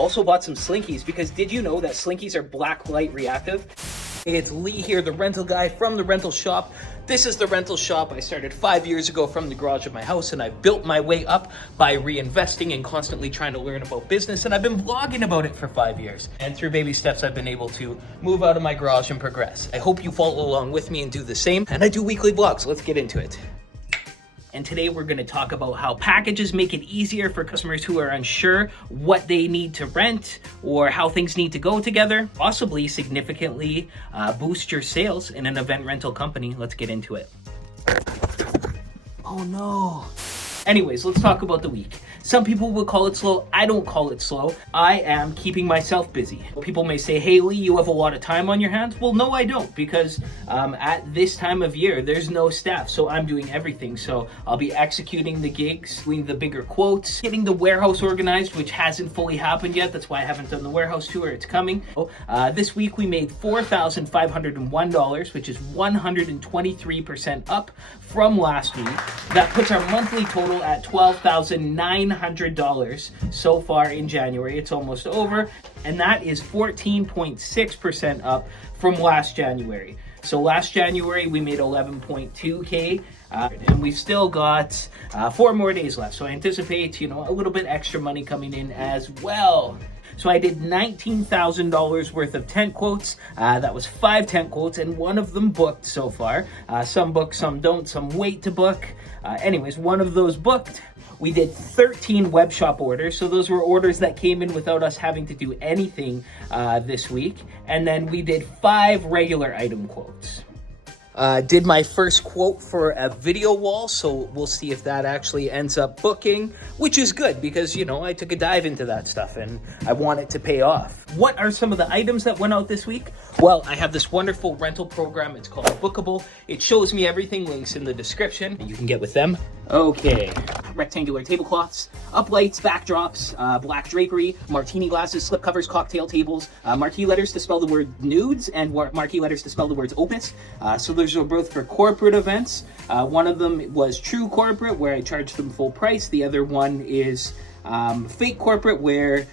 Also bought some Slinkies because did you know that Slinkies are black light reactive? Hey, it's Lee here, the rental guy from the rental shop. This is the rental shop I started 5 years ago from the garage of my house, and I built my way up by reinvesting and constantly trying to learn about business, and I've been vlogging about it for 5 years. And through baby steps, I've been able to move out of my garage and progress. I hope you follow along with me and do the same, and I do weekly vlogs. Let's get into it. And today we're going to talk about how packages make it easier for customers who are unsure what they need to rent or how things need to go together, possibly significantly boost your sales in an event rental company. Let's get into it. Oh no. Anyways, let's talk about the week. Some people will call it slow. I don't call it slow. I am keeping myself busy. People may say, hey Lee, you have a lot of time on your hands. Well, no, I don't, because at this time of year, there's no staff. So I'm doing everything. So I'll be executing the gigs, doing the bigger quotes, getting the warehouse organized, which hasn't fully happened yet. That's why I haven't done the warehouse tour. It's coming. This week we made $4,501, which is 123% up from last week. That puts our monthly total at $12,900 so far in January. It's almost over, and that is 14.6% up from last January. So last January we made 11.2K, and we've still got 4 more days left. So I anticipate, a little bit extra money coming in as well. So I did $19,000 worth of tent quotes. That was 5 tent quotes, and one of them booked so far. Some book, some don't, some wait to book. Anyways, one of those booked. We did 13 web shop orders. So those were orders that came in without us having to do anything this week. And then we did 5 regular item quotes. Did my first quote for a video wall, so we'll see if that actually ends up booking, which is good because, I took a dive into that stuff and I want it to pay off. What are some of the items that went out this weep? Well, I have this wonderful rental program. It's called Bookable. It shows me everything, links in the description. You can get with them. Okay, rectangular tablecloths, uplights, backdrops, black drapery, martini glasses, slip covers, cocktail tables, marquee letters to spell the word nudes, and marquee letters to spell the words opus. So those are both for corporate events. One of them was true corporate, where I charge them full price. The other one is fake corporate, where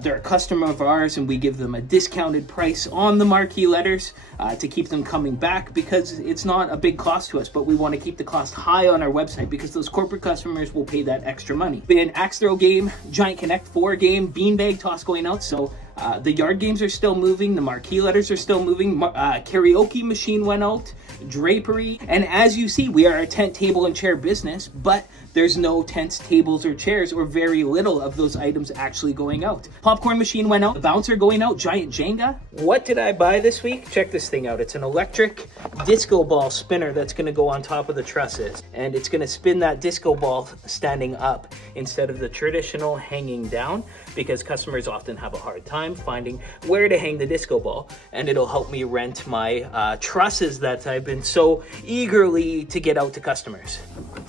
they're a customer of ours and we give them a discounted price on the marquee letters to keep them coming back, because it's not a big cost to us, but we want to keep the cost high on our website because those corporate customers will pay that extra money. Been axe throw game, Giant Connect 4 game, beanbag toss going out. So the yard games are still moving, the marquee letters are still moving, karaoke machine went out, drapery, and as you see, we are a tent, table, and chair business, but there's no tents, tables, or chairs, or very little of those items actually going out. Popcorn machine went out, the bouncer going out, giant Jenga. What did I buy this week? Check this thing out. It's an electric disco ball spinner that's gonna go on top of the trusses, and it's gonna spin that disco ball standing up instead of the traditional hanging down, because customers often have a hard time finding where to hang the disco ball, and it'll help me rent my trusses that I've been so eagerly to get out to customers.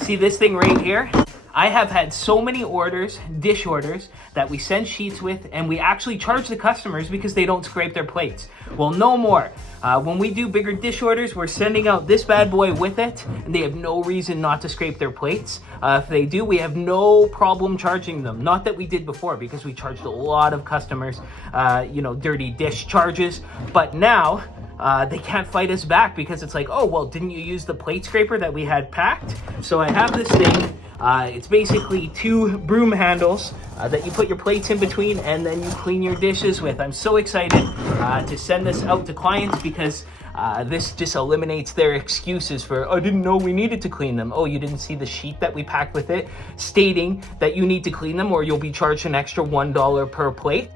See this thing right here? I have had so many orders, dish orders, that we send sheets with, and we actually charge the customers because they don't scrape their plates. Well, no more. When we do bigger dish orders, we're sending out this bad boy with it, and they have no reason not to scrape their plates. If they do, we have no problem charging them. Not that we did before, because we charged a lot of customers, dirty dish charges. But now, they can't fight us back because it's like, oh, well, didn't you use the plate scraper that we had packed? So I have this thing. It's basically 2 broom handles that you put your plates in between, and then you clean your dishes with. I'm so excited to send this out to clients because this just eliminates their excuses for, I didn't know we needed to clean them. Oh, you didn't see the sheet that we packed with it stating that you need to clean them, or you'll be charged an extra $1 per plate.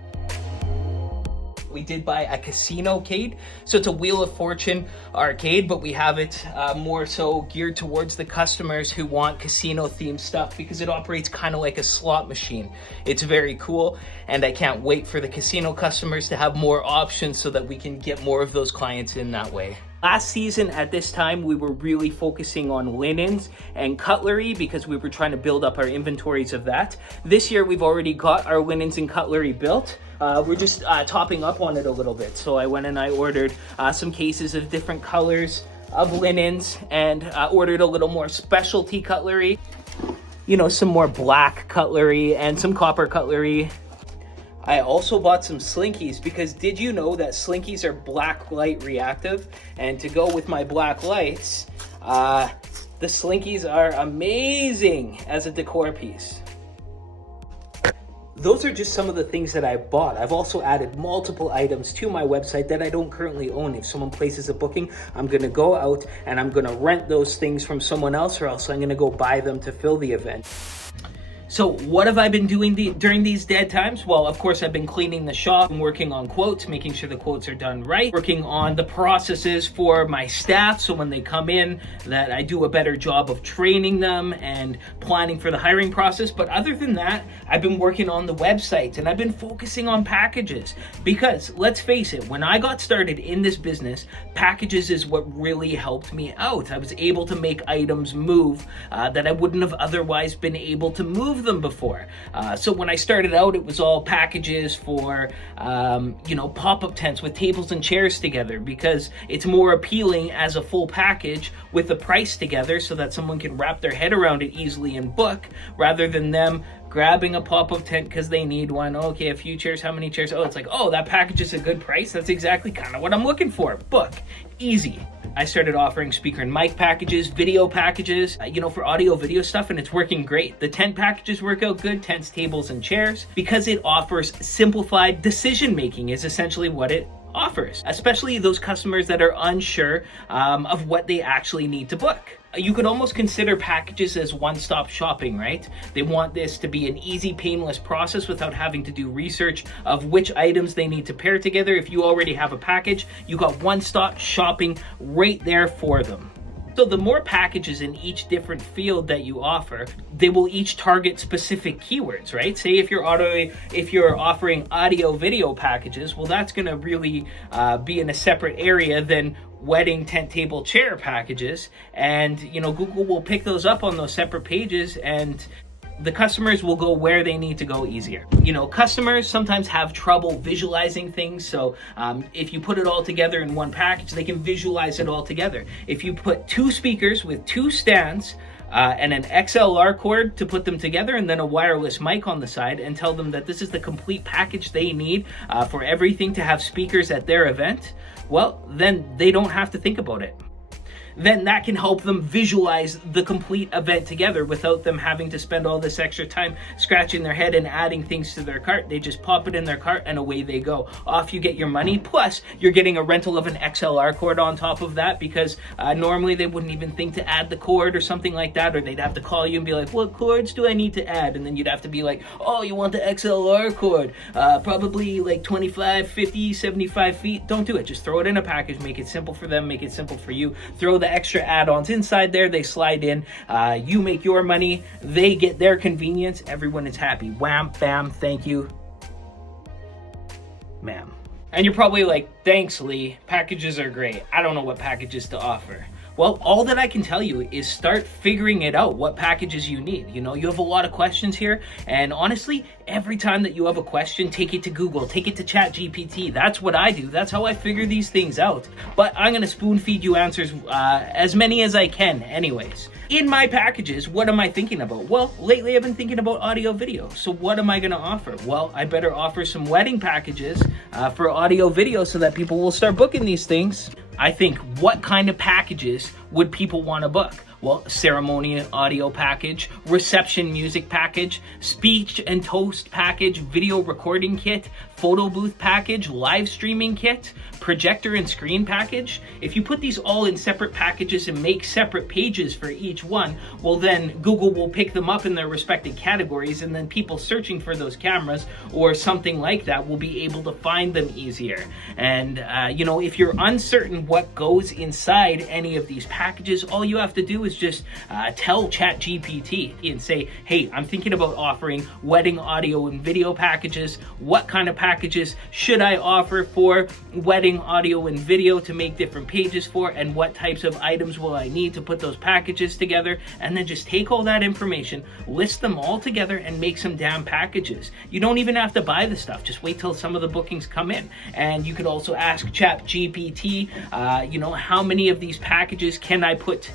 We did buy a casino arcade, so it's a Wheel of Fortune arcade, but we have it more so geared towards the customers who want casino themed stuff, because it operates kind of like a slot machine. It's very cool, and I can't wait for the casino customers to have more options so that we can get more of those clients in that way. Last season at this time, we were really focusing on linens and cutlery because we were trying to build up our inventories of that. This year, we've already got our linens and cutlery built. We're just topping up on it a little bit. So I went and I ordered some cases of different colors of linens and ordered a little more specialty cutlery. Some more black cutlery and some copper cutlery. I also bought some Slinkies because did you know that Slinkies are black light reactive? And to go with my black lights, the Slinkies are amazing as a decor piece. Those are just some of the things that I bought. I've also added multiple items to my website that I don't currently own. If someone places a booking, I'm gonna go out and I'm gonna rent those things from someone else, or else I'm gonna go buy them to fill the event. So what have I been doing during these dead times? Well, of course, I've been cleaning the shop and working on quotes, making sure the quotes are done right, working on the processes for my staff, so when they come in, that I do a better job of training them and planning for the hiring process. But other than that, I've been working on the website and I've been focusing on packages, because let's face it, when I got started in this business, packages is what really helped me out. I was able to make items move that I wouldn't have otherwise been able to move them before. So when I started out, it was all packages for, pop-up tents with tables and chairs together, because it's more appealing as a full package with the price together so that someone can wrap their head around it easily and book, rather than them grabbing a pop-up tent because they need one. Okay, a few chairs, how many chairs? Oh, it's like, oh, that package is a good price. That's exactly kind of what I'm looking for. Book. Easy. I started offering speaker and mic packages, video packages, for audio video stuff, and it's working great. The tent packages work out good, tents, tables, and chairs, because it offers simplified decision making is essentially what it offers, especially those customers that are unsure of what they actually need to book. You could almost consider packages as one-stop shopping, right? They want this to be an easy, painless process without having to do research of which items they need to pair together. If you already have a package, you got one-stop shopping right there for them. So the more packages in each different field that you offer, they will each target specific keywords, right? Say if you're offering audio video packages, well, that's going to really be in a separate area than wedding tent table chair packages, and Google will pick those up on those separate pages, and the customers will go where they need to go easier. Customers sometimes have trouble visualizing things, so if you put it all together in one package, they can visualize it all together. If you put 2 speakers with 2 stands and an XLR cord to put them together, and then a wireless mic on the side, and tell them that this is the complete package they need for everything to have speakers at their event, well, then they don't have to think about it. Then that can help them visualize the complete event together without them having to spend all this extra time scratching their head and adding things to their cart. They just pop it in their cart and away they go. Off you get your money, plus you're getting a rental of an XLR cord on top of that, because normally they wouldn't even think to add the cord or something like that, or they'd have to call you and be like, what cords do I need to add? And then you'd have to be like, oh, you want the XLR cord, probably like 25, 50, 75 feet. Don't do it. Just throw it in a package. Make it simple for them, make it simple for you. Throw the extra add-ons inside there, they slide in, you make your money, they get their convenience, everyone is happy. Wham, bam, thank you, ma'am. And you're probably like, thanks, Lee, packages are great, I don't know what packages to offer. Well, all that I can tell you is start figuring it out, what packages you need. You have a lot of questions here, and honestly, every time that you have a question, take it to Google, take it to ChatGPT. That's what I do. That's how I figure these things out. But I'm gonna spoon feed you answers, as many as I can anyways. In my packages, what am I thinking about? Well, lately I've been thinking about audio video. So what am I gonna offer? Well, I better offer some wedding packages for audio video so that people will start booking these things. I think, what kind of packages would people want to book? Well, ceremony audio package, reception music package, speech and toast package, video recording kit, photo booth package, live streaming kit, projector and screen package. If you put these all in separate packages and make separate pages for each one, well, then Google will pick them up in their respective categories, and then people searching for those cameras or something like that will be able to find them easier. And if you're uncertain what goes inside any of these packages, all you have to do is just tell ChatGPT and say, hey, I'm thinking about offering wedding audio and video packages. What kind of packages should I offer for wedding audio and video to make different pages for, and what types of items will I need to put those packages together, and then just take all that information, list them all together, and make some damn packages. You don't even have to buy the stuff. Just wait till some of the bookings come in. And you could also ask ChatGPT, how many of these packages can I put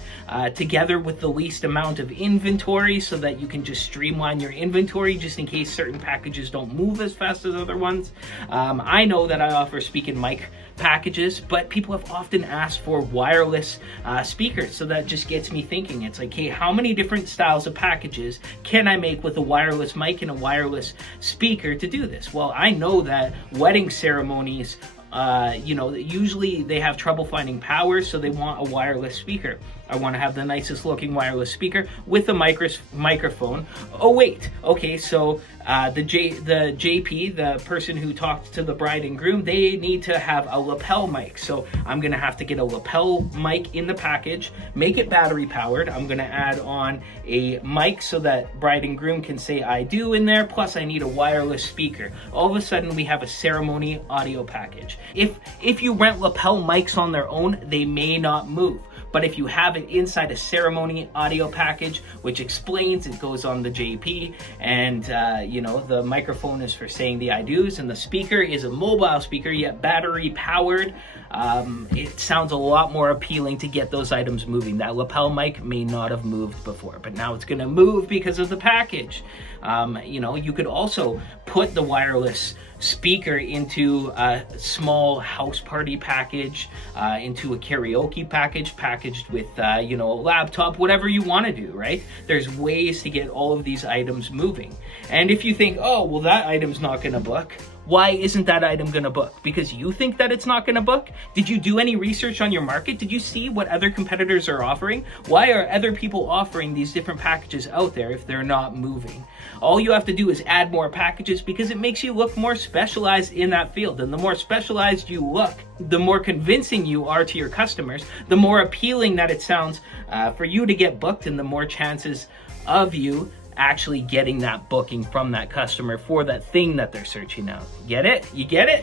together with the least amount of inventory, so that you can just streamline your inventory just in case certain packages don't move as fast as other ones. I know that I offer speak and mic packages, but people have often asked for wireless speakers, so that just gets me thinking. It's like, hey, how many different styles of packages can I make with a wireless mic and a wireless speaker to do this? Well, I know that wedding ceremonies, usually they have trouble finding power, so they want a wireless speaker. I want to have the nicest looking wireless speaker with a microphone. Oh wait, okay, so the JP, the person who talked to the bride and groom, they need to have a lapel mic. So I'm gonna have to get a lapel mic in the package, make it battery powered. I'm gonna add on a mic so that bride and groom can say I do in there, plus I need a wireless speaker. All of a sudden we have a ceremony audio package. If you rent lapel mics on their own, they may not move. But if you have it inside a ceremony audio package, which explains, it goes on the JP, and the microphone is for saying the I do's, and the speaker is a mobile speaker, yet battery powered, it sounds a lot more appealing to get those items moving. That lapel mic may not have moved before, but now it's gonna move because of the package. You could also put the wireless speaker into a small house party package, into a karaoke package, packaged with a laptop, whatever you want to do, right? There's ways to get all of these items moving. And if you think, oh, well, that item's not gonna book, why isn't that item gonna book? Because you think that it's not gonna book? Did you do any research on your market? Did you see what other competitors are offering? Why are other people offering these different packages out there if they're not moving? All you have to do is add more packages, because it makes you look more specialized in that field. And the more specialized you look, the more convincing you are to your customers, the more appealing that it sounds for you to get booked, and the more chances of you actually getting that booking from that customer for that thing that they're searching out. Get it? You get it?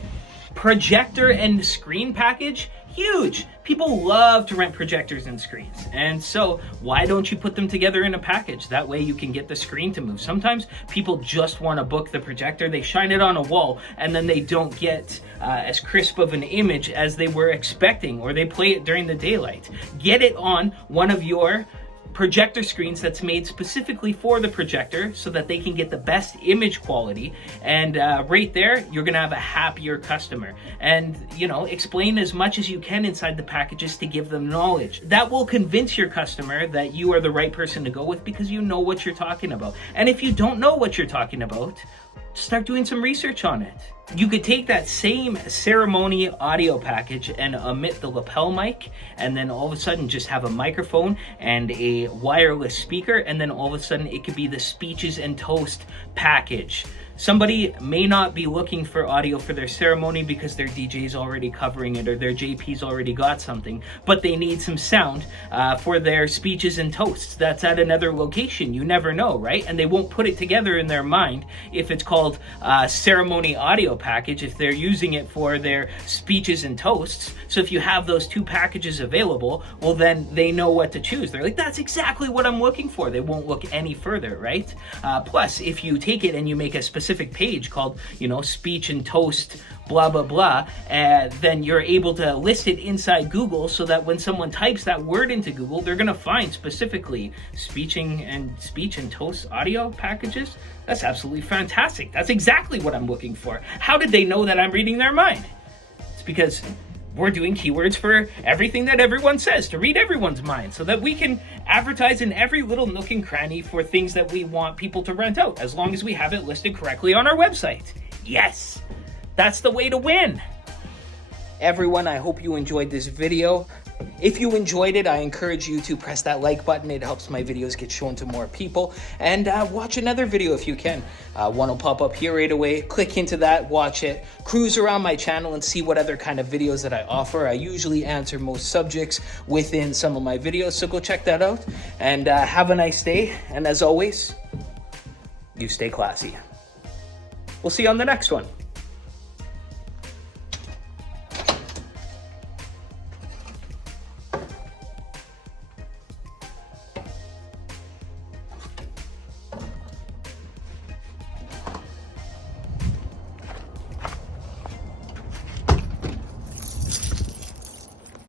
Projector and screen package, huge. People love to rent projectors and screens. And so why don't you put them together in a package? That way you can get the screen to move. Sometimes people just want to book the projector, they shine it on a wall, and then they don't get as crisp of an image as they were expecting, or they play it during the daylight. Get it on one of your projector screens that's made specifically for the projector, so that they can get the best image quality, and right there you're gonna have a happier customer. And explain as much as you can inside the packages to give them knowledge that will convince your customer that you are the right person to go with, because you know what you're talking about. And if you don't know what you're talking about, start doing some research on it. You could take that same ceremony audio package and omit the lapel mic, and then all of a sudden just have a microphone and a wireless speaker, and then all of a sudden it could be the speeches and toast package. Somebody may not be looking for audio for their ceremony because their DJ's already covering it, or their JP's already got something, but they need some sound for their speeches and toasts. That's at another location. You never know, right? And they won't put it together in their mind if it's called ceremony audio package, if they're using it for their speeches and toasts. So if you have those two packages available, well, then they know what to choose. They're like, that's exactly what I'm looking for. They won't look any further, right? Plus, if you take it and you make a specific page called, speech and toast, blah, blah, blah, then you're able to list it inside Google, so that when someone types that word into Google, they're going to find specifically speech and toast audio packages. That's absolutely fantastic. That's exactly what I'm looking for. How did they know that I'm reading their mind? It's because we're doing keywords for everything that everyone says, to read everyone's mind, so that we can advertise in every little nook and cranny for things that we want people to rent out, as long as we have it listed correctly on our website. Yes, that's the way to win. Everyone, I hope you enjoyed this video. If you enjoyed it, I encourage you to press that like button. It helps my videos get shown to more people. And watch another video if you can. One will pop up here right away. Click into that, watch it, cruise around my channel and see what other kind of videos that I offer. I usually answer most subjects within some of my videos, so go check that out. And have a nice day. And as always, you stay classy. We'll see you on the next one.